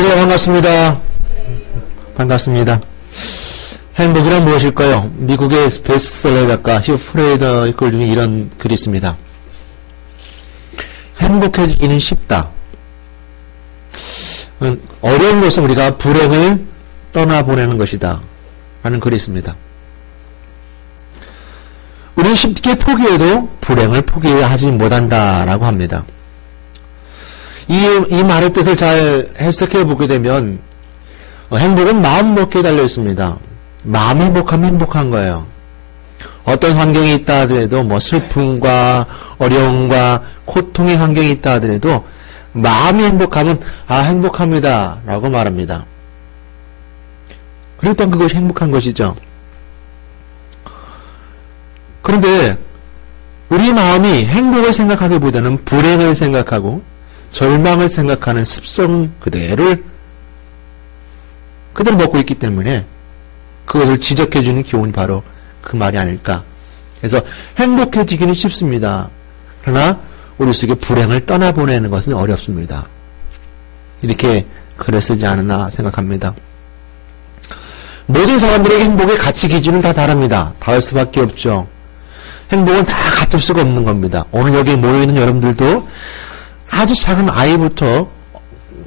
네, 반갑습니다. 반갑습니다. 행복이란 무엇일까요? 미국의 베스트셀러 작가 휴 프레이더의 글 중에 이런 글이 있습니다. 행복해지기는 쉽다. 어려운 것은 우리가 불행을 떠나보내는 것이다. 라는 글이 있습니다. 우리는 쉽게 포기해도 불행을 포기하지 못한다라고 합니다. 이 말의 뜻을 잘 해석해 보게 되면 행복은 마음 먹기에 달려 있습니다. 마음이 행복하면 행복한 거예요. 어떤 환경이 있다 하더라도 슬픔과 어려움과 고통의 환경이 있다 하더라도 마음이 행복하면 행복합니다 라고 말합니다. 그리고 또 그것이 행복한 것이죠. 그런데 우리 마음이 행복을 생각하기보다는 불행을 생각하고 절망을 생각하는 습성 그대로 먹고 있기 때문에 그것을 지적해주는 교훈이 바로 그 말이 아닐까. 그래서 행복해지기는 쉽습니다. 그러나 우리 속에 불행을 떠나보내는 것은 어렵습니다. 이렇게 글을 쓰지 않았나 생각합니다. 모든 사람들에게 행복의 가치 기준은 다 다릅니다. 다를 수밖에 없죠. 행복은 다 같을 수가 없는 겁니다. 오늘 여기 모여있는 여러분들도 아주 작은 아이부터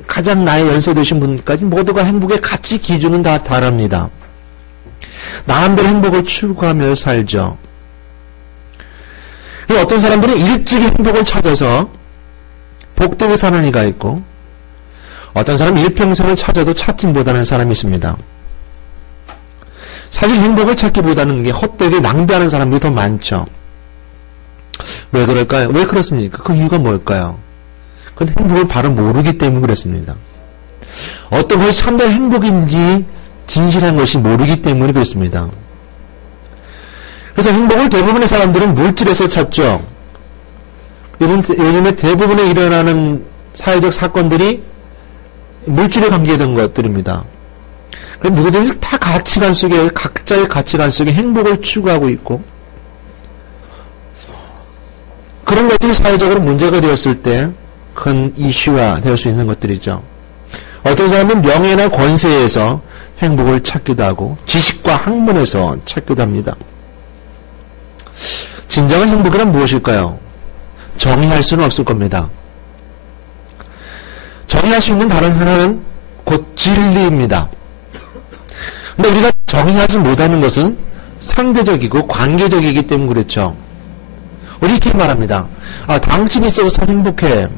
가장 나이 연세드신 분까지 모두가 행복의 가치 기준은 다 다릅니다. 나름대로 행복을 추구하며 살죠. 어떤 사람들은 일찍 행복을 찾아서 복되게 사는 이가 있고 어떤 사람은 일평생을 찾아도 찾지 못하는 사람이 있습니다. 사실 행복을 찾기보다는 헛되게 낭비하는 사람들이 더 많죠. 왜 그럴까요? 왜 그렇습니까? 그 이유가 뭘까요? 그건 행복을 바로 모르기 때문에 그렇습니다. 어떤 것이 참된 행복인지 진실한 것이 모르기 때문에 그렇습니다. 그래서 행복을 대부분의 사람들은 물질에서 찾죠. 요즘에 대부분에 일어나는 사회적 사건들이 물질에 관계된 것들입니다. 누구든지 다 가치관 속에, 각자의 가치관 속에 행복을 추구하고 있고, 그런 것들이 사회적으로 문제가 되었을 때 큰 이슈가 될 수 있는 것들이죠. 어떤 사람은 명예나 권세에서 행복을 찾기도 하고 지식과 학문에서 찾기도 합니다. 진정한 행복이란 무엇일까요? 정의할 수는 없을 겁니다. 정의할 수 있는 다른 하나는 곧 진리입니다. 근데 우리가 정의하지 못하는 것은 상대적이고 관계적이기 때문에 그렇죠. 우리 이렇게 말합니다. 당신이 있어서 참 행복해.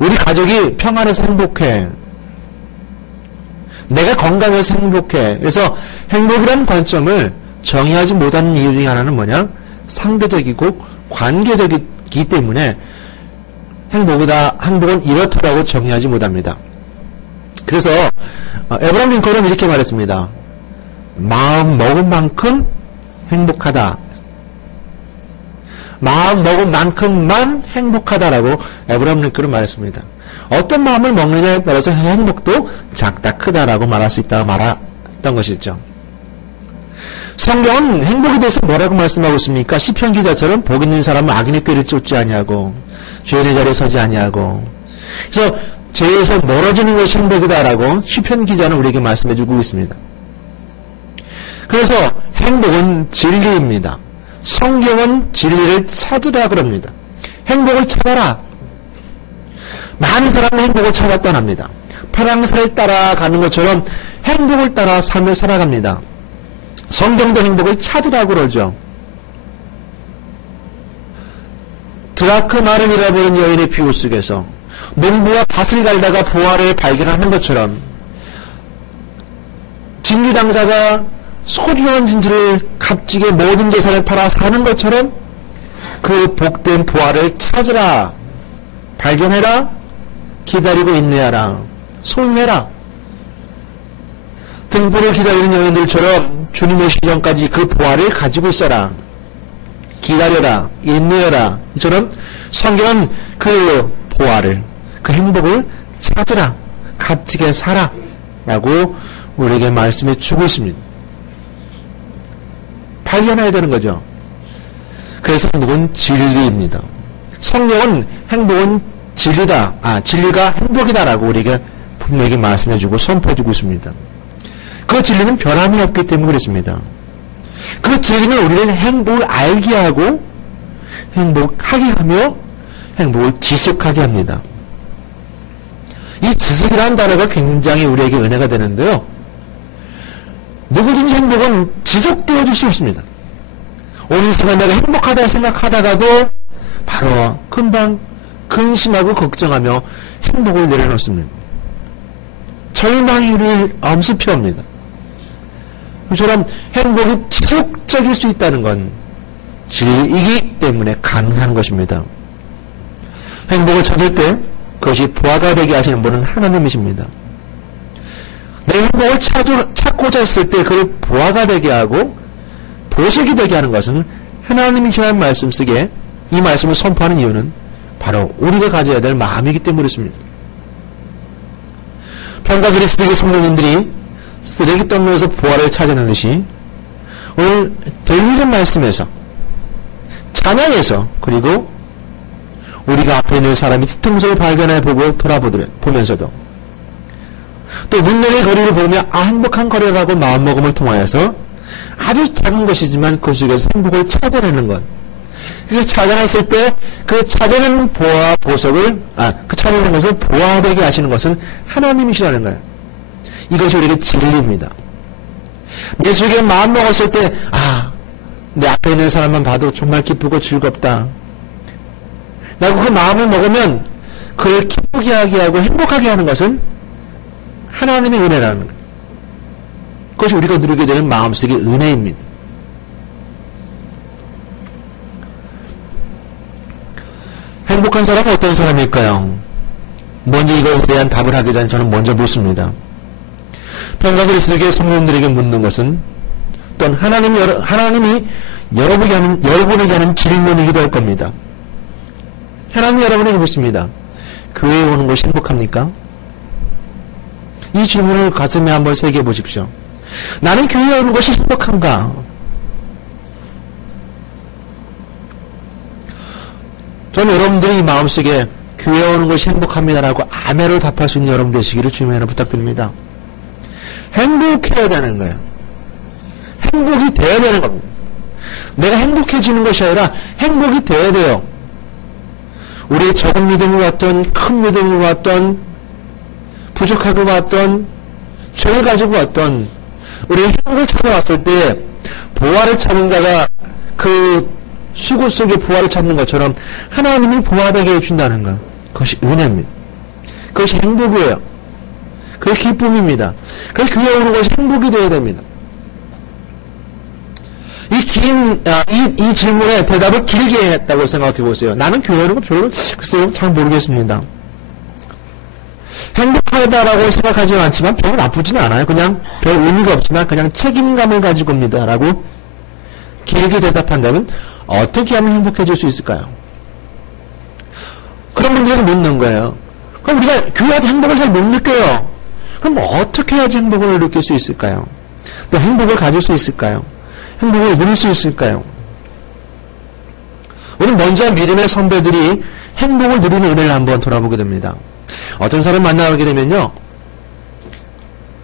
우리 가족이 평안해서 행복해. 내가 건강해서 행복해. 그래서 행복이라는 관점을 정의하지 못하는 이유 중에 하나는 뭐냐? 상대적이고 관계적이기 때문에 행복은 이렇다라고 정의하지 못합니다. 그래서 에브라임 링컨은 이렇게 말했습니다. 마음 먹은 만큼 행복하다. 마음 먹은 만큼만 행복하다라고 에브라임 링컨은 말했습니다. 어떤 마음을 먹느냐에 따라서 행복도 작다 크다라고 말할 수 있다고 말했던 것이죠. 성경은 행복에 대해서 뭐라고 말씀하고 있습니까? 시편 기자처럼 복 있는 사람은 악인의 꾀를 쫓지 아니하고 죄인의 자리에 서지 아니하고, 그래서 죄에서 멀어지는 것이 행복이다라고 시편 기자는 우리에게 말씀해주고 있습니다. 그래서 행복은 진리입니다. 성경은 진리를 찾으라 그럽니다. 행복을 찾아라. 많은 사람은 행복을 찾았다 합니다. 파랑새를 따라가는 것처럼 행복을 따라 삶을 살아갑니다. 성경도 행복을 찾으라고 그러죠. 드라크마를 잃어버린 여인의 비유 속에서 농부와 밭을 갈다가 보화를 발견하는 것처럼 진주당사가 소중한 진주를 값지게 모든 재산을 팔아 사는 것처럼 그 복된 보화를 찾으라, 발견해라, 기다리고 인내하라, 소유해라. 등불을 기다리는 여인들처럼 주님 오시기 전까지 그 보화를 가지고 있어라, 기다려라, 인내해라. 이처럼 성경은 그 보화를, 그 행복을 찾으라, 값지게 사라 라고 우리에게 말씀해 주고 있습니다. 발견해야 되는 거죠. 그래서 행복은 진리입니다. 성경은 행복은 진리다, 진리가 행복이다라고 우리에게 분명히 말씀해주고 선포해주고 있습니다. 그 진리는 변함이 없기 때문에 그렇습니다. 그 진리는 우리를 행복을 알게 하고 행복하게 하며 행복을 지속하게 합니다. 이 지속이라는 단어가 굉장히 우리에게 은혜가 되는데요. 누구든지 행복은 지속되어질 수 없습니다. 오늘 순간 내가 행복하다 생각하다가도 바로 금방 근심하고 걱정하며 행복을 내려놓습니다. 절망이 우리를 엄습해옵니다. 그처럼 행복이 지속적일 수 있다는 건 진리이기 때문에 가능한 것입니다. 행복을 찾을 때 그것이 부하가 되게 하시는 분은 하나님이십니다. 내 행복을 찾고자 했을 때 그를 부하가 되게 하고 보석이 되게 하는 것은 하나님이시라는 말씀 속에 이 말씀을 선포하는 이유는 바로 우리가 가져야 될 마음이기 때문에 그렇습니다. 평가 그리스도의 성도님들이 쓰레기더미에서 보화를 찾아낸 듯이 오늘 들리는 말씀에서 찬양에서 그리고 우리가 앞에 있는 사람이 뒤통수를 발견해 보고 돌아보면서도 또 눈내의 거리를 보며 행복한 거리라고 마음먹음을 통하여서 아주 작은 것이지만 그 속에서 행복을 찾아내는 것. 그 찾아냈을 때 그 찾아내는 보화 보석을 그 찾아내는 것을 보화되게 하시는 것은 하나님이시라는 거예요. 이것이 우리에게 진리입니다. 내 속에 마음 먹었을 때 내 앞에 있는 사람만 봐도 정말 기쁘고 즐겁다. 라고 그 마음을 먹으면 그를 기쁘게 하게 하고 행복하게 하는 것은 하나님의 은혜라는 거예요. 그것이 우리가 누리게 되는 마음속의 은혜입니다. 행복한 사람은 어떤 사람일까요? 먼저 이것에 대한 답을 하기 전에 저는 먼저 묻습니다. 평강 그리스도의 성도님들에게 묻는 것은 또한 하나님이 여러분에게 하는 질문이기도 할 겁니다. 하나님이 여러분에게 묻습니다. 교회에 오는 것이 행복합니까? 이 질문을 가슴에 한번 새겨 보십시오. 나는 교회에 오는 것이 행복한가? 저는 여러분들이 이 마음속에 교회에 오는 것이 행복합니다라고 아멘으로 답할 수 있는 여러분 되시기를 주님의 이름으로 부탁드립니다. 행복해야 되는 거예요. 행복이 되어야 되는 겁니다. 내가 행복해지는 것이 아니라 행복이 되어야 돼요. 우리의 적은 믿음을 왔던 큰 믿음을 왔던 부족하고 왔던 죄를 가지고 왔던 우리의 행복을 찾아왔을 때 보화를 찾는 자가 그 수구 속에 보화를 찾는 것처럼 하나님이 보화되게 해준다는 것. 그것이 은혜입니다. 그것이 행복이에요. 그게 기쁨입니다. 그래서 교회에 오는 것이 행복이 되어야 됩니다. 이 질문에 대답을 길게 했다고 생각해 보세요. 나는 교회에 오는 거 별로, 글쎄요, 잘 모르겠습니다. 행복하다라고 생각하지는 않지만 별로 나쁘지는 않아요. 그냥 별 의미가 없지만 그냥 책임감을 가지고 옵니다. 라고 길게 대답한다면 어떻게 하면 행복해질 수 있을까요? 그런 분들에게 묻는 거예요. 그럼 우리가 교회에서 행복을 잘 못 느껴요. 그럼 어떻게 해야지 행복을 느낄 수 있을까요? 또 행복을 가질 수 있을까요? 행복을 누릴 수 있을까요? 우리 먼저 믿음의 선배들이 행복을 누리는 은혜를 한번 돌아보게 됩니다. 어떤 사람 만나게 되면요,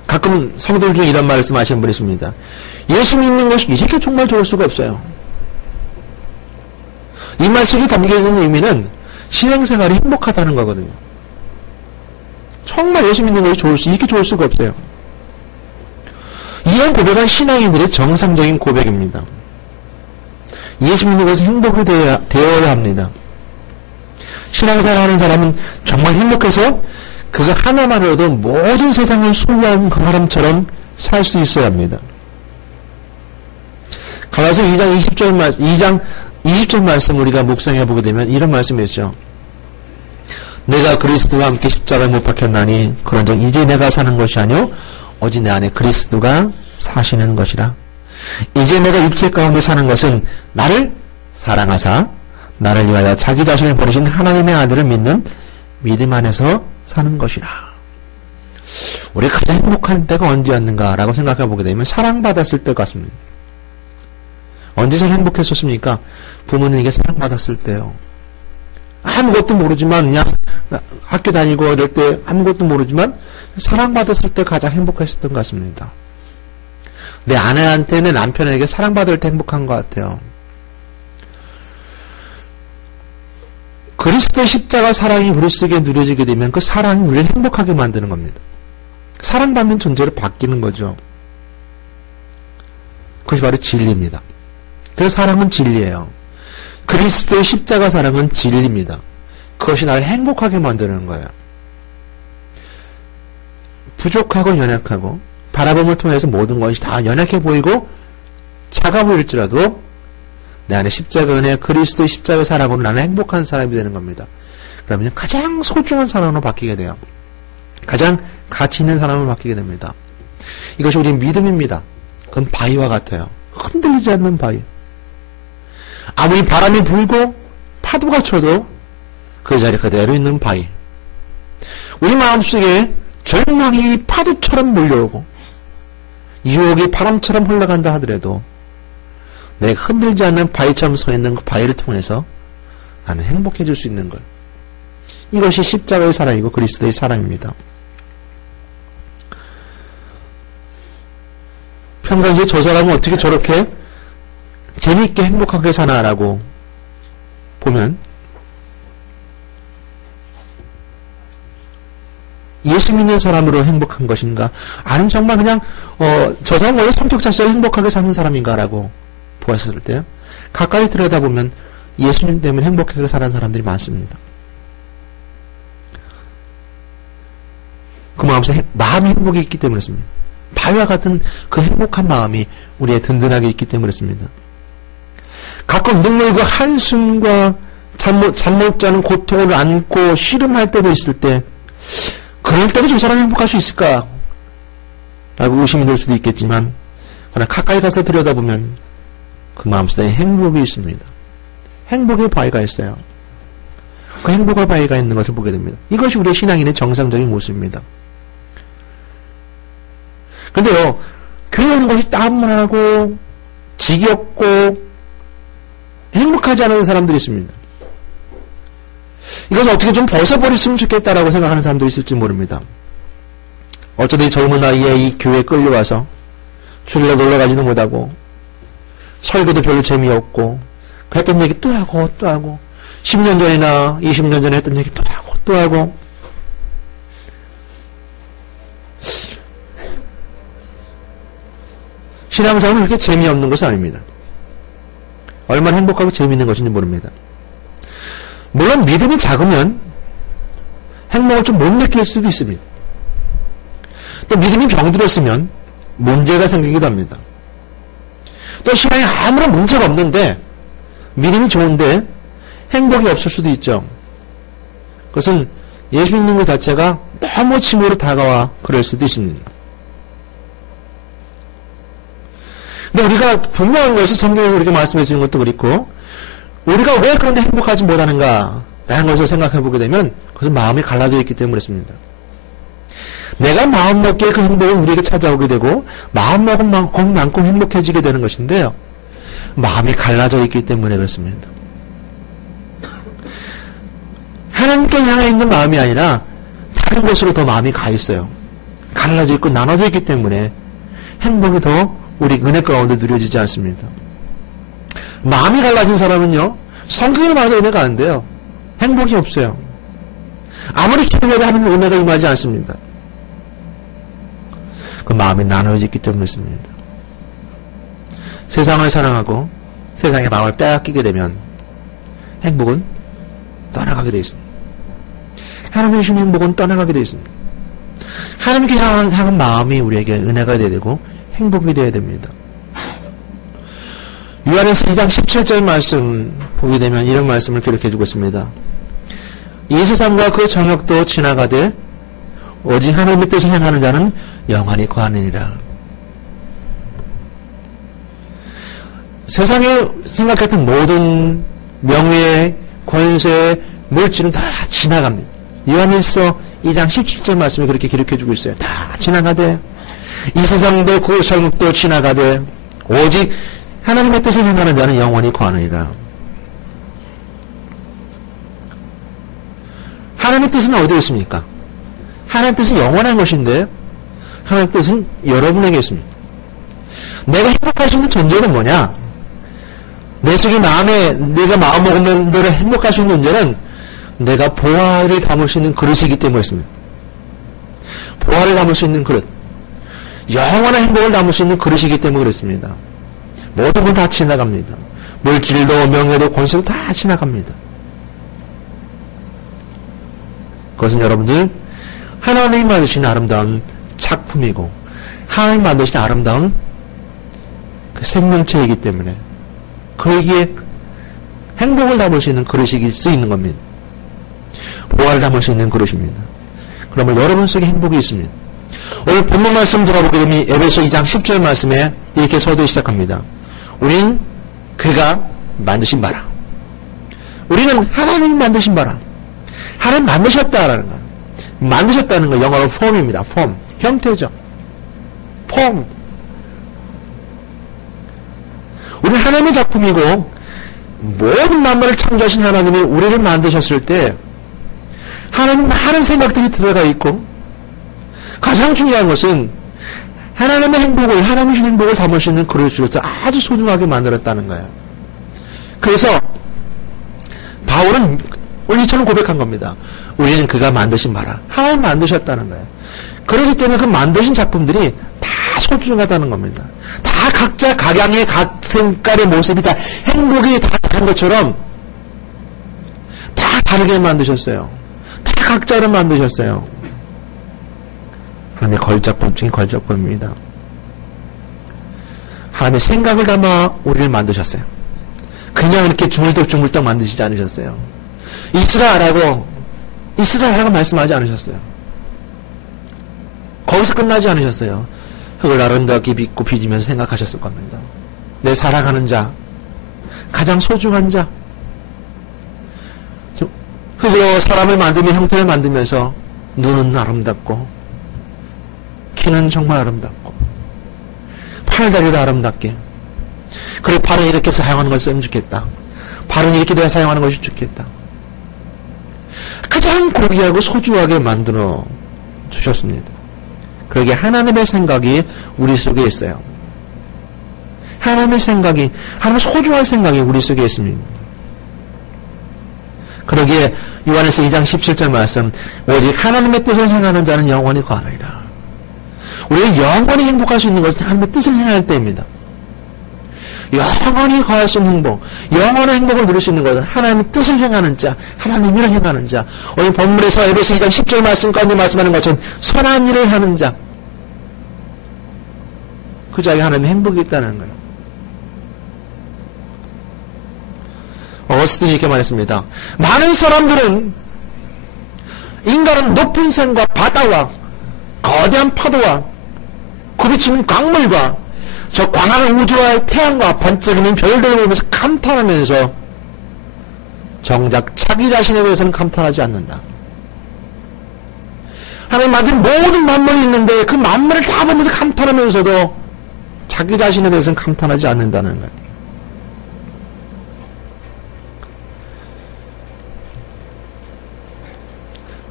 가끔 성도들 중에 이런 말씀 하시는 분이 있습니다. 예수 믿는 것이 이렇게 정말 좋을 수가 없어요. 이 말씀이 담겨있는 의미는 신앙생활이 행복하다는 거거든요. 정말 예수 믿는 것이 이렇게 좋을 수가 없어요. 이런 고백은 신앙인들의 정상적인 고백입니다. 예수 믿는 것은 행복이 되어야 합니다. 신앙생활 하는 사람은 정말 행복해서 그거 하나만으로도 모든 세상을 소유한 그 사람처럼 살 수 있어야 합니다. 갈라디아 2장 20절 말씀 우리가 묵상해 보게 되면 이런 말씀이었죠. 내가 그리스도와 함께 십자가에 못 박혔나니 그런즉 이제 내가 사는 것이 아니요 오직 내 안에 그리스도가 사시는 것이라. 이제 내가 육체 가운데 사는 것은 나를 사랑하사 나를 위하여 자기 자신을 버리신 하나님의 아들을 믿는 믿음 안에서 사는 것이라. 우리가 가장 행복한 때가 언제였는가라고 생각해 보게 되면 사랑받았을 때 같습니다. 언제 제일 행복했었습니까? 부모님에게 사랑받았을 때요. 아무것도 모르지만 그냥 학교 다니고 이럴 때 아무것도 모르지만 사랑받았을 때 가장 행복했었던 것 같습니다. 내 아내한테 내 남편에게 사랑받을 때 행복한 것 같아요. 그리스도의 십자가 사랑이 우리 속에 누려지게 되면 그 사랑이 우리를 행복하게 만드는 겁니다. 사랑받는 존재로 바뀌는 거죠. 그것이 바로 진리입니다. 그래서 사랑은 진리예요. 그리스도의 십자가 사랑은 진리입니다. 그것이 나를 행복하게 만드는 거예요. 부족하고 연약하고 바라봄을 통해서 모든 것이 다 연약해 보이고 작아 보일지라도 내 안에 십자가 은혜, 그리스도의 십자가 사랑으로 나는 행복한 사람이 되는 겁니다. 그러면 가장 소중한 사람으로 바뀌게 돼요. 가장 가치 있는 사람으로 바뀌게 됩니다. 이것이 우리 믿음입니다. 그건 바위와 같아요. 흔들리지 않는 바위. 아무리 바람이 불고 파도가 쳐도 그 자리 그대로 있는 바위. 우리 마음속에 절망이 파도처럼 몰려오고 유혹이 바람처럼 흘러간다 하더라도 내가 흔들지 않는 바위처럼 서 있는 그 바위를 통해서 나는 행복해질 수 있는 것. 이것이 십자가의 사랑이고 그리스도의 사랑입니다. 평상시에 저 사람은 어떻게 저렇게 재미있게 행복하게 사나라고 보면 예수 믿는 사람으로 행복한 것인가? 아니면 정말 그냥 저 사람 원래 성격 자체가 행복하게 사는 사람인가라고 보았을 때 가까이 들여다보면 예수님 때문에 행복하게 사는 사람들이 많습니다. 그 마음이 행복이 있기 때문에 그렇습니다. 바위와 같은 그 행복한 마음이 우리의 든든하게 있기 때문에 그렇습니다. 가끔 눈물과 한숨과 잠 못 자는 고통을 안고 씨름할 때도 있을 때 그럴 때도 저 사람이 행복할 수 있을까? 라고 의심이 들 수도 있겠지만 그러나 가까이 가서 들여다보면 그 마음속에 행복이 있습니다. 행복의 바위가 있어요. 그 행복의 바위가 있는 것을 보게 됩니다. 이것이 우리의 신앙인의 정상적인 모습입니다. 근데요, 교회 오는 것이 땀나고 지겹고 행복하지 않은 사람들이 있습니다. 이것을 어떻게 좀 벗어버렸으면 좋겠다라고 생각하는 사람들이 있을지 모릅니다. 어쩌다 이 젊은 나이에 이 교회에 끌려와서 주일날 놀러가지도 못하고 설교도 별로 재미없고 했던 얘기 또 하고 또 하고 10년 전이나 20년 전에 했던 얘기 또 하고 또 하고 신앙생활은 그렇게 재미없는 것은 아닙니다. 얼마나 행복하고 재미있는 것인지 모릅니다. 물론 믿음이 작으면 행복을 좀 못 느낄 수도 있습니다. 또 믿음이 병들었으면 문제가 생기기도 합니다. 또 신앙에 아무런 문제가 없는데 믿음이 좋은데 행복이 없을 수도 있죠. 그것은 예수 믿는 것 자체가 너무 침으로 다가와 그럴 수도 있습니다. 근데 우리가 분명한 것은 성경에서 이렇게 말씀해 주는 것도 그렇고 우리가 왜 그런데 행복하지 못하는가 라는 것을 생각해 보게 되면 그것은 마음이 갈라져 있기 때문에 그렇습니다. 내가 마음먹기에 그 행복은 우리에게 찾아오게 되고 마음먹은 만큼 행복해지게 되는 것인데요. 마음이 갈라져 있기 때문에 그렇습니다. 하나님께 향해 있는 마음이 아니라 다른 곳으로 더 마음이 가 있어요. 갈라져 있고 나눠져 있기 때문에 행복이 더 우리 은혜 가운데 누려지지 않습니다. 마음이 갈라진 사람은요, 성경에 말해도 은혜가 안 돼요. 행복이 없어요. 아무리 기도해도 하는 은혜가 임하지 않습니다. 그 마음이 나눠져 있기 때문에 그렇습니다. 세상을 사랑하고 세상의 마음을 빼앗기게 되면 행복은 떠나가게 되어 있습니다. 하나님의 주신 행복은 떠나가게 되어 있습니다. 하나님께 향한 마음이 우리에게 은혜가 되어야 되고 행복이 되어야 됩니다. 요한에서 2장 17절 말씀 보게 되면 이런 말씀을 기록해 주고 있습니다. 이 세상과 그 정욕도 지나가되 오직 하나님의 뜻을 행하는 자는 영원히 거하느니라. 세상에 생각했던 모든 명예, 권세, 물질은 다 지나갑니다. 요한에서 2장 17절 말씀이 그렇게 기록해 주고 있어요. 다 지나가되 이 세상도 그 정욕도 지나가되 오직 하나님의 뜻을 행하는 자는 영원히 거하느니라. 하나님의 뜻은 어디에 있습니까? 하나님의 뜻은 영원한 것인데 하나님의 뜻은 여러분에게 있습니다. 내가 행복할 수 있는 존재는 뭐냐? 내 속에 내가 마음먹으면 너를 행복할 수 있는 존재는 내가 보화를 담을 수 있는 그릇이기 때문에 있습니다. 보화를 담을 수 있는 그릇. 영원한 행복을 담을 수 있는 그릇이기 때문에 그렇습니다. 모든 건 다 지나갑니다. 물질도 명예도 권세도 다 지나갑니다. 그것은 여러분들 하나님이 만드신 아름다운 작품이고 하나님이 만드신 아름다운 그 생명체이기 때문에 거기에 행복을 담을 수 있는 그릇일 수 있는 겁니다. 보화를 담을 수 있는 그릇입니다. 그러면 여러분 속에 행복이 있습니다. 오늘 본문 말씀 들어보게 되면 에베소 2장 10절 말씀에 이렇게 서두에 시작합니다. 우린 그가 만드신 바라. 우리는 하나님이 만드신 바라. 하나님 만드셨다라는 거예요. 만드셨다는 거 영어로 폼입니다. 폼. 형태죠. 폼. 우리는 하나님의 작품이고 모든 만물을 창조하신 하나님이 우리를 만드셨을 때 하나님 많은 생각들이 들어가 있고 가장 중요한 것은 하나님의 행복을 담을 수 있는 그릇으로서 아주 소중하게 만들었다는 거예요. 그래서 바울은 우리처럼 고백한 겁니다. 우리는 그가 만드신 바라. 하나님 만드셨다는 거예요. 그렇기 때문에 그 만드신 작품들이 다 소중하다는 겁니다. 다 각자 각양의 각 색깔의 모습이 다 행복이 다 다른 것처럼 다 다르게 만드셨어요. 다 각자를 만드셨어요. 하나님의 걸작품 중에 걸작품입니다. 하나님의 생각을 담아 우리를 만드셨어요. 그냥 이렇게 주물떡주물떡 만드시지 않으셨어요. 이스라엘하고 말씀하지 않으셨어요. 거기서 끝나지 않으셨어요. 흙을 아름답게 빚고 빚으면서 생각하셨을 겁니다. 내 사랑하는 자, 가장 소중한 자, 흙으로 사람을 만들며 형태를 만들면서 눈은 아름답고 키는 정말 아름답고 팔다리도 아름답게, 그리고 발은 이렇게 사용하는 걸 쓰면 좋겠다. 발은 이렇게 내가 사용하는 것이 좋겠다. 가장 고귀하고 소중하게 만들어 주셨습니다. 그러기에 하나님의 생각이 우리 속에 있어요. 하나님의 소중한 생각이 우리 속에 있습니다. 그러기에 요한에서 2장 17절 말씀, 오직 하나님의 뜻을 행하는 자는 영원히 거하리라. 우리가 영원히 행복할 수 있는 것은 하나님의 뜻을 행할 때입니다. 영원히 거할 수 있는 행복, 영원한 행복을 누릴 수 있는 것은 하나님의 뜻을 행하는 자, 하나님 일을 행하는 자. 오늘 본문에서 에베소 2장 10절 말씀 가운데 말씀하는 것처럼 선한 일을 하는 자, 그 자에게 하나님의 행복이 있다는 거예요. 어거스틴이 이렇게 말했습니다. 많은 사람들은 인간은 높은 산과 바다와 거대한 파도와 굽이치는 광물과 저 광활한 우주와 태양과 반짝이는 별들을 보면서 감탄하면서 정작 자기 자신에 대해서는 감탄하지 않는다. 하나님 만든 모든 만물이 있는데 그 만물을 다 보면서 감탄하면서도 자기 자신에 대해서는 감탄하지 않는다는 거예요.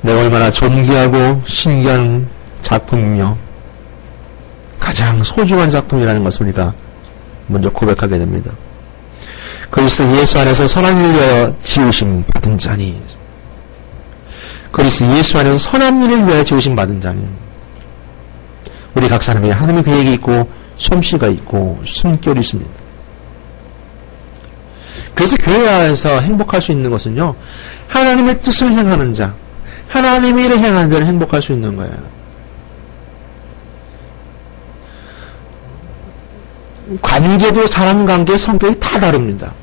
내가 얼마나 존귀하고 신기한 작품이며 가장 소중한 작품이라는 것을 우리가 먼저 고백하게 됩니다. 그리스도 예수 안에서 선한 일을 위하여 지으심 받은 자니, 그리스도 예수 안에서 선한 일을 위하여 지으심 받은 자니, 우리 각 사람에게 하나님의 계획이 있고 솜씨가 있고 숨결이 있습니다. 그래서 교회 안에서 행복할 수 있는 것은요, 하나님의 뜻을 행하는 자, 하나님의 일을 행하는 자는 행복할 수 있는 거예요. 관계도, 사람 관계, 성격이 다 다릅니다.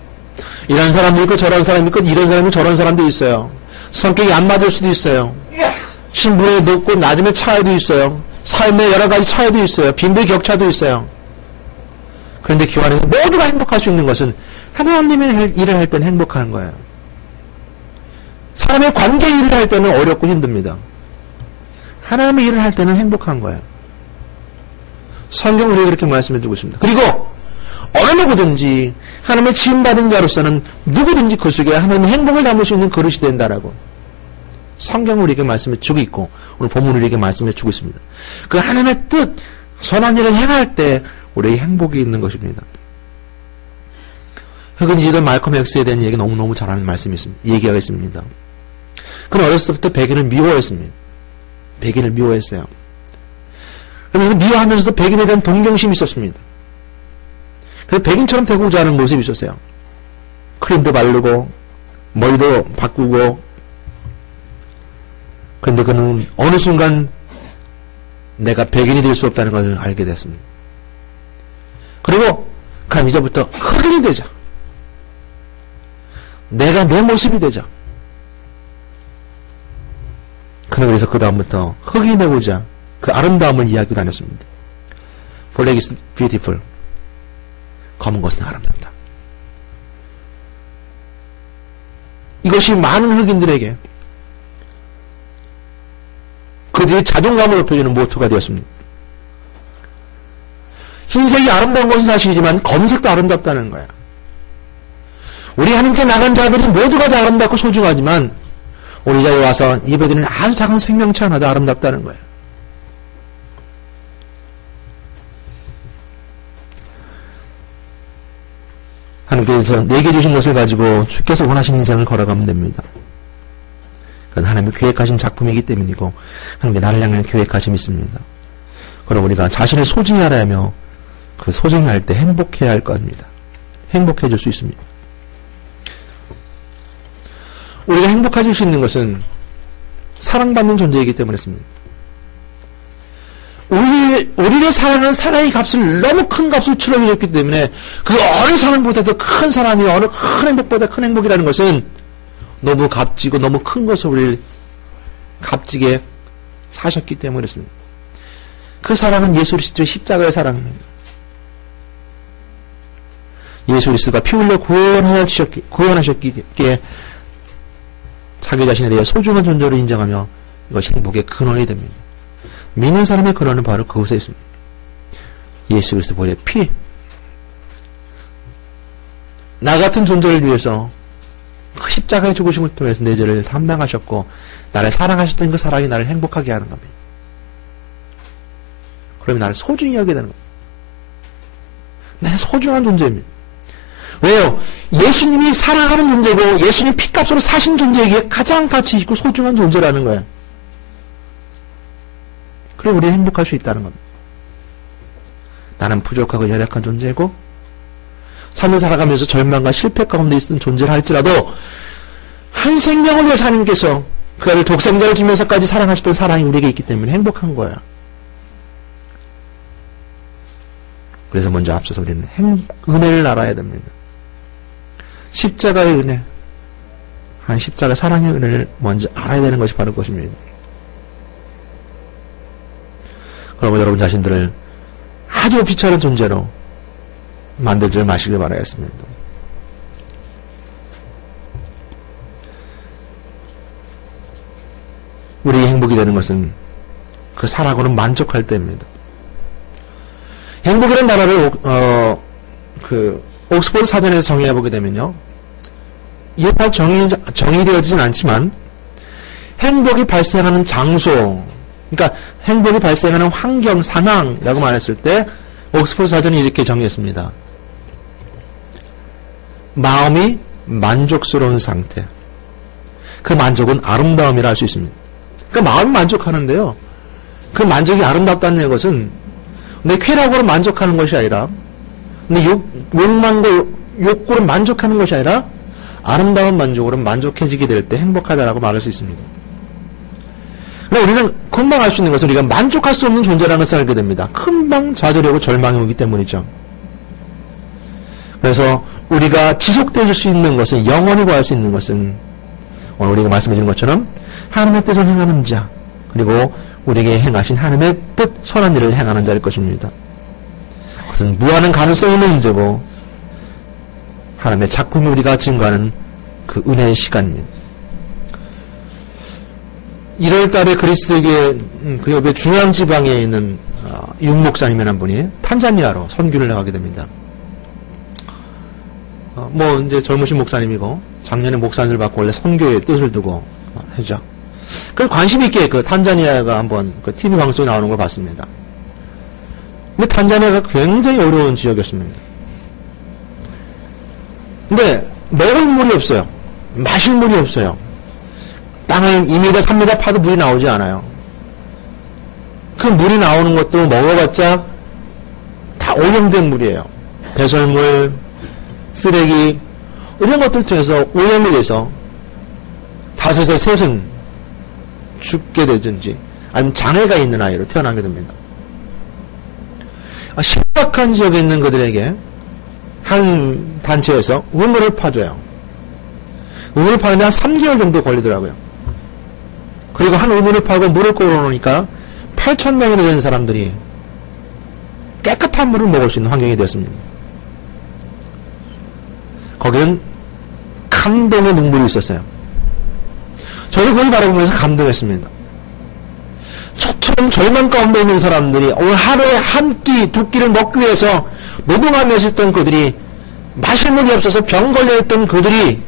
이런 사람도 있고 저런 사람도 있고 이런 사람이 저런 사람도 있어요. 성격이 안 맞을 수도 있어요. 신분의 높고 낮음의 차이도 있어요. 삶의 여러 가지 차이도 있어요. 빈부격차도 있어요. 그런데 교회 안에서 모두가 행복할 수 있는 것은 하나님의 일을 할 때는 행복한 거예요. 사람의 관계 일을 할 때는 어렵고 힘듭니다. 하나님의 일을 할 때는 행복한 거예요. 성경 우리에게 그렇게 말씀해 주고 있습니다. 그리고 어느 누구든지 하나님의 지음받은 자로서는 누구든지 그 속에 하나님의 행복을 담을 수 있는 그릇이 된다라고. 성경을 우리에게 말씀해 주고 있고 오늘 본문을 우리에게 말씀해 주고 있습니다. 그 하나님의 뜻, 선한 일을 행할 때 우리에게 행복이 있는 것입니다. 흑인지들 말콤 X에 대한 얘기 너무너무 잘하는 말씀이 있습니다. 얘기가 있습니다. 그는 어렸을 때부터 백인을 미워했습니다. 백인을 미워했어요. 그러면서 미워하면서도 백인에 대한 동경심이 있었습니다. 그래서 백인처럼 되고자 하는 모습이 있었어요. 크림도 바르고 머리도 바꾸고. 그런데 그는 어느 순간 내가 백인이 될 수 없다는 것을 알게 됐습니다. 그리고 그럼 이제부터 흑인이 되자. 내가 내 모습이 되자. 그는 그래서 그 다음부터 흑인이 되고자 그 아름다움을 이야기하고 다녔습니다. Black is beautiful. 검은 것은 아름답다. 이것이 많은 흑인들에게 그들의 자존감을 높여주는 모토가 되었습니다. 흰색이 아름다운 것은 사실이지만 검색도 아름답다는 거야. 우리 하나님께 나간 자들이 모두가 다 아름답고 소중하지만 우리 자리에 와서 예배드리는 아주 작은 생명체 하나도 아름답다는 거야. 하나님께서 내게 주신 것을 가지고 주께서 원하시는 인생을 걸어가면 됩니다. 그건 하나님이 계획하신 작품이기 때문이고 하나님께 나를 향한 계획하심이 있습니다. 그럼 우리가 자신을 소중히 알아야며 그 소중히 할 때 행복해야 할 겁니다. 행복해질 수 있습니다. 우리가 행복해질 수 있는 것은 사랑받는 존재이기 때문이었습니다. 우리를 사랑하는 사랑의 값을 너무 큰 값을 치러줬기 때문에 그 어느 사랑보다도 큰 사랑이 어느 큰 행복보다 큰 행복이라는 것은 너무 값지고 너무 큰 것을 우리를 값지게 사셨기 때문이었습니다. 그 사랑은 예수 그리스도의 십자가의 사랑입니다. 예수 그리스도가 피 흘려 구원하셨기에 자기 자신에 대해 소중한 존재로 인정하며 이것이 행복의 근원이 됩니다. 믿는 사람의 근원은 바로 그곳에 있습니다. 예수 그리스도 보혈의 피. 나 같은 존재를 위해서 그 십자가의 죽으심을 통해서 내 죄를 담당하셨고 나를 사랑하셨던 그 사랑이 나를 행복하게 하는 겁니다. 그러면 나를 소중히 여기게 되는 겁니다. 나는 소중한 존재입니다. 왜요? 예수님이 사랑하는 존재고 예수님 피값으로 사신 존재에게 가장 가치 있고 소중한 존재라는 거예요. 그래 우리는 행복할 수 있다는 겁니다. 나는 부족하고 연약한 존재고 삶을 살아가면서 절망과 실패 가운데 있는 존재를 할지라도 한 생명을 위해서 하나님께서 그 아들 독생자를 주면서까지 사랑하셨던 사랑이 우리에게 있기 때문에 행복한 거야. 그래서 먼저 앞서서 우리는 은혜를 알아야 됩니다. 십자가의 은혜, 한 십자가 사랑의 은혜를 먼저 알아야 되는 것이 바로 그것입니다. 그러면 여러분 자신들을 아주 비천한 존재로 만들지 마시길 바라겠습니다. 우리의 행복이 되는 것은 그 사랑으로 만족할 때입니다. 행복이라는 단어를 옥스퍼드 사전에서 정의해보게 되면요, 이게 다 정의되어지진 않지만 행복이 발생하는 장소, 그러니까 행복이 발생하는 환경, 상황이라고 말했을 때 옥스퍼드 사전이 이렇게 정의했습니다. 마음이 만족스러운 상태. 그 만족은 아름다움이라 할 수 있습니다. 그러니까 마음이 만족하는데요, 그 만족이 아름답다는 것은 내 쾌락으로 만족하는 것이 아니라 내 욕망과 욕구로 만족하는 것이 아니라 아름다운 만족으로 만족해지게 될 때 행복하다라고 말할 수 있습니다. 그러나 우리는 금방 알 수 있는 것은 우리가 만족할 수 없는 존재라는 것을 알게 됩니다. 금방 좌절하고 절망이 오기 때문이죠. 그래서 우리가 지속될 수 있는 것은, 영원히 구할 수 있는 것은 오늘 우리가 말씀해 주는 것처럼 하나님의 뜻을 행하는 자, 그리고 우리에게 행하신 하나님의 뜻, 선한 일을 행하는 자일 것입니다. 그것은 무한한 가능성 있는 문제고 하나님의 작품이 우리가 증거하는 그 은혜의 시간입니다. 1월 달에 그리스도교회 그 옆에 중앙 지방에 있는 윤목사님이라는 한 분이 탄자니아로 선교를 나가게 됩니다. 이제 젊으신 목사님이고 작년에 목사님을 받고 원래 선교의 뜻을 두고 하죠. 그래서 관심 있게 그 탄자니아가 한번 그 TV 방송에 나오는 걸 봤습니다. 근데 탄자니아가 굉장히 어려운 지역이었습니다. 근데 먹을 물이 없어요. 마실 물이 없어요. 땅을 2m, 3m 파도 물이 나오지 않아요. 그 물이 나오는 것도 먹어봤자 다 오염된 물이에요. 배설물, 쓰레기 이런 것들 통해서 오염이 돼서 다섯에 셋은 죽게 되든지 아니면 장애가 있는 아이로 태어나게 됩니다. 심각한 지역에 있는 그들에게 한 단체에서 우물을 파줘요. 우물을 파는데 한 3개월 정도 걸리더라고요. 그리고 한 우물을 파고 물을 끓여놓으니까 8,000명이나 되는 사람들이 깨끗한 물을 먹을 수 있는 환경이 되었습니다. 거기는 감동의 눈물이 있었어요. 저도 그걸 바라보면서 감동했습니다. 저처럼 절망 가운데 있는 사람들이 오늘 하루에 한 끼, 두 끼를 먹기 위해서 노동하며 있었던 그들이 마실 물이 없어서 병 걸려있던 그들이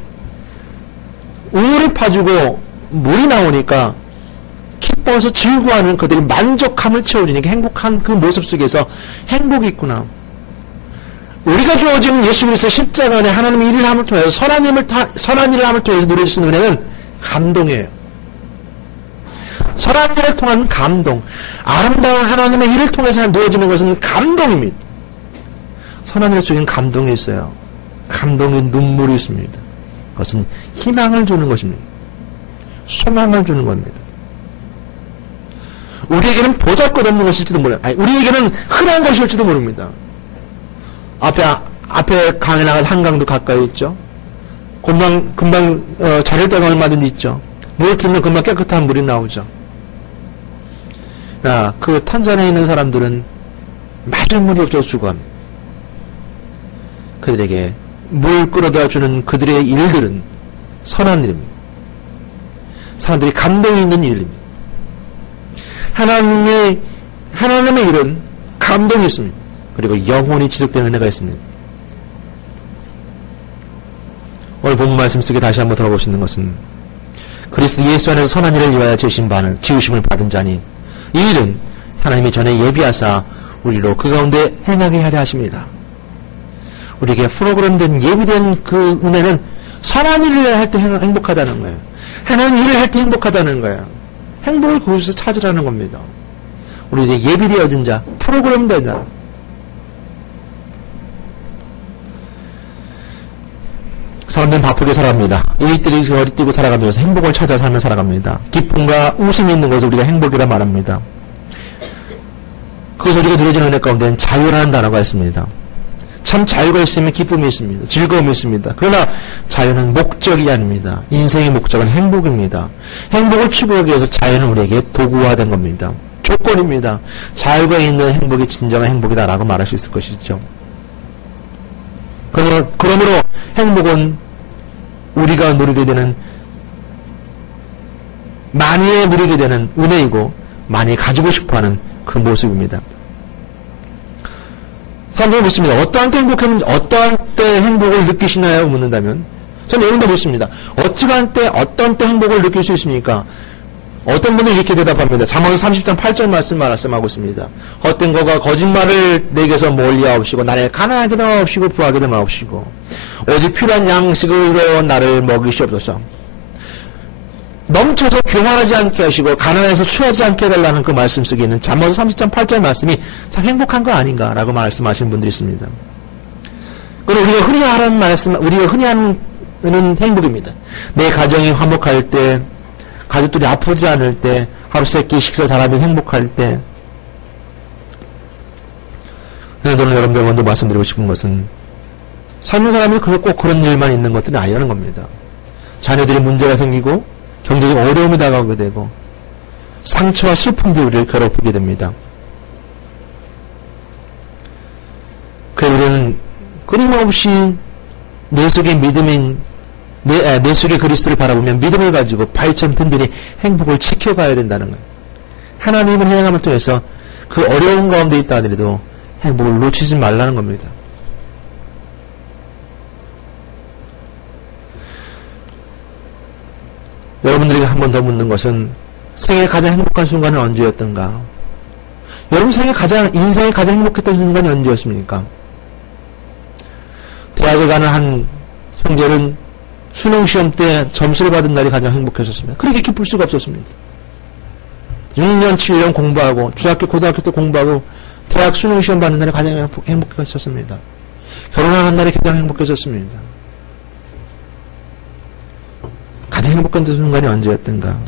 우물을 파주고 물이 나오니까 기뻐서 즐거워하는 그들이 만족함을 채워주니까 행복한 그 모습 속에서 행복이 있구나. 우리가 주어지는 예수 그리스도의 십자가 안에 하나님의 일을 함을 통해서 선한 일을 함을 통해서 누릴 수 있는 은혜는 감동이에요. 선한 일을 통한 감동, 아름다운 하나님의 일을 통해서 누려지는 것은 감동입니다. 선한 일 속에는 감동이 있어요. 감동의 눈물이 있습니다. 그것은 희망을 주는 것입니다. 소망을 주는 겁니다. 우리에게는 보잘것없는 것일지도 몰라요. 아니, 우리에게는 흔한 것일지도 모릅니다. 앞에 강에 나간 한강도 가까이 있죠. 금방 자릴 때가 얼마든지 있죠. 물을 틀면 금방 깨끗한 물이 나오죠. 그 탄자니아에 있는 사람들은 마실 물이 없어서 죽어갑니다. 그들에게 물 끌어다 주는 그들의 일들은 선한 일입니다. 사람들이 감동이 있는 일입니다. 하나님의 일은 감동이 있습니다. 그리고 영원히 지속되는 은혜가 있습니다. 오늘 본문 말씀 속에 다시 한번 들어볼 수 있는 것은 그리스도 예수 안에서 선한 일을 위하여 지으심을 받은 자니 이 일은 하나님이 전에 예비하사 우리로 그 가운데 행하게 하려 하십니다. 우리에게 프로그램된 예비된 그 은혜는 선한 일을 할 때 행복하다는 거예요. 하나님 일을 할 때 행복하다는 거예요. 행복을 그곳에서 찾으라는 겁니다. 우리 이제 예비되어진 자, 프로그램된 자. 사람들은 바쁘게 살아갑니다. 일들이 거리뛰고 살아가면서 행복을 찾아 살며 살아갑니다. 기쁨과 웃음이 있는 것을 우리가 행복이라 말합니다. 그것을 우리가 누려지는 은혜 가운데는 자유라는 단어가 있습니다. 참 자유가 있으면 기쁨이 있습니다. 즐거움이 있습니다. 그러나 자유는 목적이 아닙니다. 인생의 목적은 행복입니다. 행복을 추구하기 위해서 자유는 우리에게 도구화된 겁니다. 조건입니다. 자유가 있는 행복이 진정한 행복이다라고 말할 수 있을 것이죠. 그러므로 행복은 우리가 누리게 되는 많이 누리게 되는 은혜이고 많이 가지고 싶어하는 그 모습입니다. 사람들이 묻습니다. 어떠한 때 행복을 느끼시나요? 묻는다면 저는 이런 데 묻습니다. 어떤 때 행복을 느낄 수 있습니까? 어떤 분들이 이렇게 대답합니다. 잠언 30장 8절 말씀하고 있습니다. 헛된 거가 거짓말을 내게서 멀리하옵시고 나를 가난하게도 마옵시고 부하게도 마옵시고 오직 필요한 양식으로 나를 먹이시옵소서. 넘쳐서 교만하지 않게 하시고 가난해서 추하지 않게 해달라는 그 말씀 속에 있는 잠언 30장 8절 말씀이 참 행복한 거 아닌가라고 말씀하시는 분들이 있습니다. 그리고 우리가 흔히 하는 행복입니다. 내 가정이 화목할 때, 가족들이 아프지 않을 때, 하루 세끼 식사 잘하면 행복할 때. 저는 여러분들 먼저 말씀드리고 싶은 것은 삶의 사람이 꼭 그런 일만 있는 것들이 아니라는 겁니다. 자녀들이 문제가 생기고 경제적 어려움이 다가오게 되고 상처와 슬픔들이 우리를 괴롭히게 됩니다. 그래서 우리는 끊임없이 내 속에 내 속에 그리스도를 바라보며 믿음을 가지고 바위처럼 든든히 행복을 지켜가야 된다는 거예요. 하나님을 행함을 통해서 그 어려운 가운데 있다 하더라도 행복을 놓치지 말라는 겁니다. 여러분들에게 한 번 더 묻는 것은 생애 가장 행복한 순간은 언제였던가? 여러분 인생에 가장 행복했던 순간이 언제였습니까? 대학을 가는 한 형제는 수능시험 때 점수를 받은 날이 가장 행복했었습니다. 그렇게 기쁠 수가 없었습니다. 6년, 7년 공부하고, 중학교, 고등학교 때 공부하고, 대학 수능시험 받는 날이 가장 행복했었습니다. 결혼하는 날이 가장 행복했었습니다. 가장 행복한 순간이 언제였던가?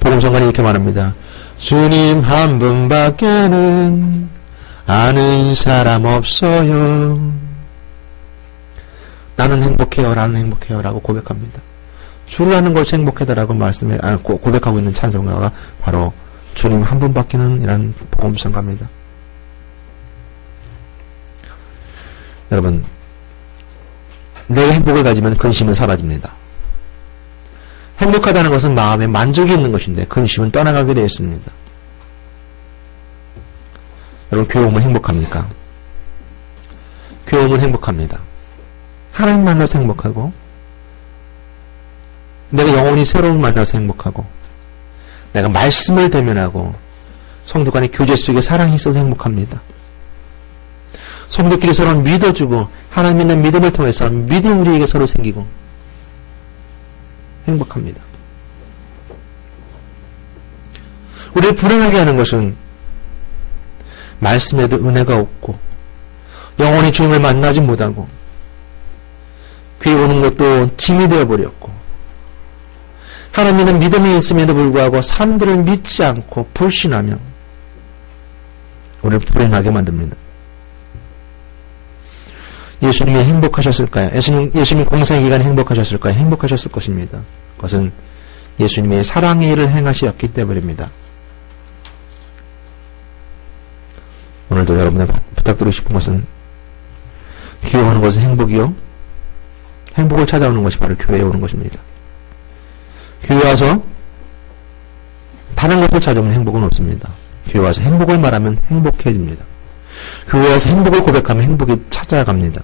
복음성관이 이렇게 말합니다. 주님 한 분밖에는 아는 사람 없어요. 나는 행복해요, 나는 행복해요 라고 고백합니다. 주를 아는 것이 행복하다라고 고백하고 있는 찬송가가 바로 주님 한 분밖에는 이란 복음성가입니다. 여러분, 내가 행복을 가지면 근심은 사라집니다. 행복하다는 것은 마음에 만족이 있는 것인데 근심은 떠나가게 되어 있습니다. 여러분, 교회 오면 행복합니까? 교회 오면 행복합니다. 하나님 만나서 행복하고, 내가 영원히 새로운 만나서 행복하고, 내가 말씀을 대면하고, 성도 간의 교제 속에 사랑이 있어서 행복합니다. 성도끼리 서로 믿어주고, 하나님 믿는 믿음을 통해서 믿음 우리에게 서로 생기고, 행복합니다. 우리를 불행하게 하는 것은 말씀에도 은혜가 없고, 영원히 주님을 만나지 못하고, 교회 오는 것도 짐이 되어버렸고, 하나님은 믿음이 있음에도 불구하고 사람들을 믿지 않고 불신하며 우리를 불행하게 만듭니다. 예수님이 행복하셨을까요? 예수님이 공생기간에 행복하셨을까요? 행복하셨을 것입니다. 그것은 예수님의 사랑의 일을 행하셨기 때문입니다. 오늘도 여러분의 부탁드리고 싶은 것은, 교회 오는 것은 행복이요, 행복을 찾아오는 것이 바로 교회에 오는 것입니다. 교회 와서 다른 것을 찾아오면 행복은 없습니다. 교회 와서 행복을 말하면 행복해집니다. 교회 와서 행복을 고백하면 행복이 찾아갑니다.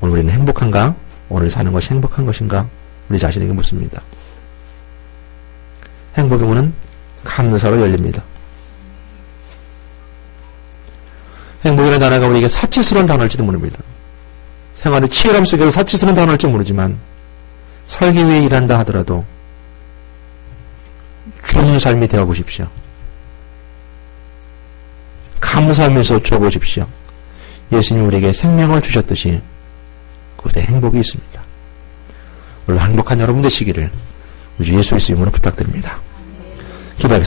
오늘 우리는 행복한가? 오늘 사는 것이 행복한 것인가? 우리 자신에게 묻습니다. 행복의 문은 감사로 열립니다. 행복이라는 단어가 우리에게 사치스러운 단어일지도 모릅니다. 생활의 치열함 속에서 사치스러운 단어일지 모르지만, 살기 위해 일한다 하더라도 주는 삶이 되어보십시오. 감사하면서 줘보십시오. 예수님이 우리에게 생명을 주셨듯이 그곳에 행복이 있습니다. 오늘 행복한 여러분 되시기를 우리 주 예수 그리스도 이름으로 부탁드립니다. 기도하겠습니다.